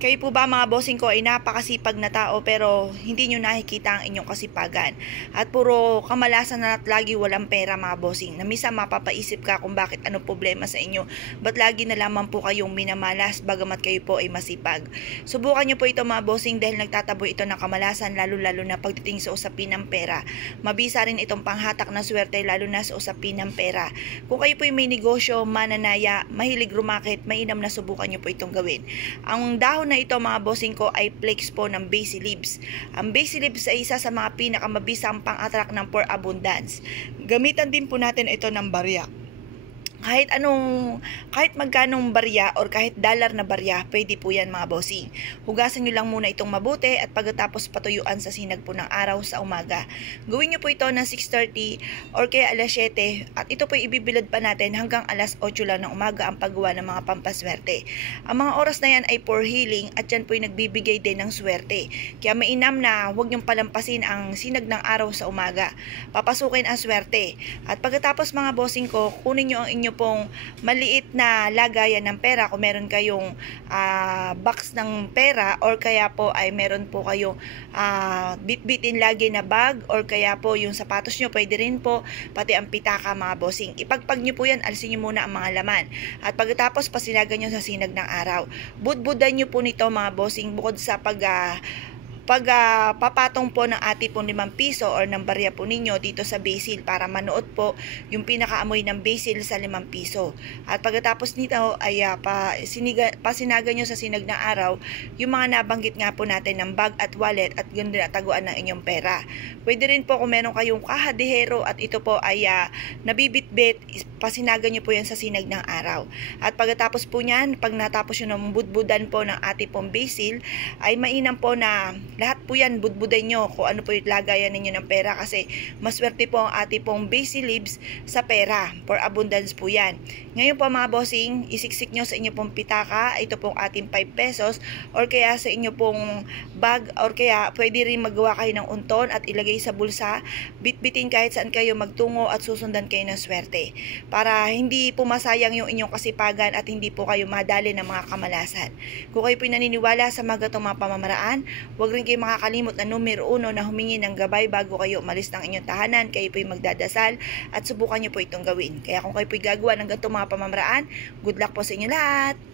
Kayo po ba mga bossing ko ay napakasipag na tao pero hindi nyo nakikita ang inyong kasipagan at puro kamalasan na at lagi walang pera mga bossing, na minsan mapapaisip ka kung bakit ano problema sa inyo, ba't lagi na lamang po kayong minamalas bagamat kayo po ay masipag. Subukan nyo po ito mga bossing dahil nagtataboy ito ng kamalasan lalo na pagdating sa usapin ng pera. Mabisa rin itong panghatak na swerte lalo na sa usapin ng pera. Kung kayo po ay may negosyo, mananaya, mahilig rumakit, mainam na subukan nyo po itong gawin. Ang dahon na ito mga bossing ko ay flakes po ng basil leaves. Ang basil leaves ay isa sa mga pinakamabisang pang-attract ng for abundance. Gamitan din po natin ito ng barya. Kahit magkanong barya or kahit dollar na barya, pwede po yan mga bossing. Hugasan nyo lang muna itong mabuti at pagkatapos patuyuan sa sinag po ng araw sa umaga. Gawin nyo po ito ng 6:30 or kaya alas 7 at ito po ibibilad pa natin hanggang alas 8 lang ng umaga ang paggawa ng mga pampaswerte. Ang mga oras na yan ay for healing at yan po ay nagbibigay din ng swerte. Kaya mainam na huwag nyong palampasin ang sinag ng araw sa umaga. Papasukin ang swerte. At pagkatapos mga bossing ko, kunin nyo ang inyo pong maliit na lagayan ng pera kung meron kayong box ng pera or kaya po ay meron po kayong bitbitin lagi na bag or kaya po yung sapatos nyo, pwede rin po pati ang pitaka mga bossing. Ipagpag nyo po yan, alisin nyo muna ang mga laman at pagkatapos pasinagan nyo sa sinag ng araw. Budbudan nyo po nito mga bossing bukod sa papatong po ng ati pong 5 piso or ng barya po ninyo dito sa basil para manood po yung pinakaamoy ng basil sa 5 piso. At pagkatapos nito ay pasinagan nyo sa sinag ng araw yung mga nabanggit nga po natin ng bag at wallet at ganda na taguan ng inyong pera. Pwede rin po kung meron kayong kahadihero at ito po ay nabibitbit, pasinagan nyo po yan sa sinag ng araw. At pagkatapos po nyan, pag natapos nyo ng budbudan po ng ati pong basil, ay mainam po na lahat po yan budbudan nyo kung ano po yung lagayan ninyo ng pera kasi maswerte po ang ati pong basil leaves sa pera. For abundance po yan. Ngayon po mga bossing, isiksik nyo sa inyo pong pitaka, ito pong ating 5 pesos or kaya sa inyo pong bag or kaya pwede rin magawa kayo ng unton at ilagay sa bulsa, bitbitin kahit saan kayo magtungo at susundan kayo ng swerte. Para hindi po masayang yung inyong kasipagan at hindi po kayo madali ng mga kamalasan. Kung kayo po naniniwala sa mga gatong mga pamamaraan, huwag rin kayo makakalimot na numero 1 na humingi ng gabay bago kayo umalis ng inyong tahanan. Kayo po'y magdadasal at subukan nyo po itong gawin. Kaya kung kayo po'y gagawa ng ganitong mga pamamaraan, good luck po sa inyo lahat!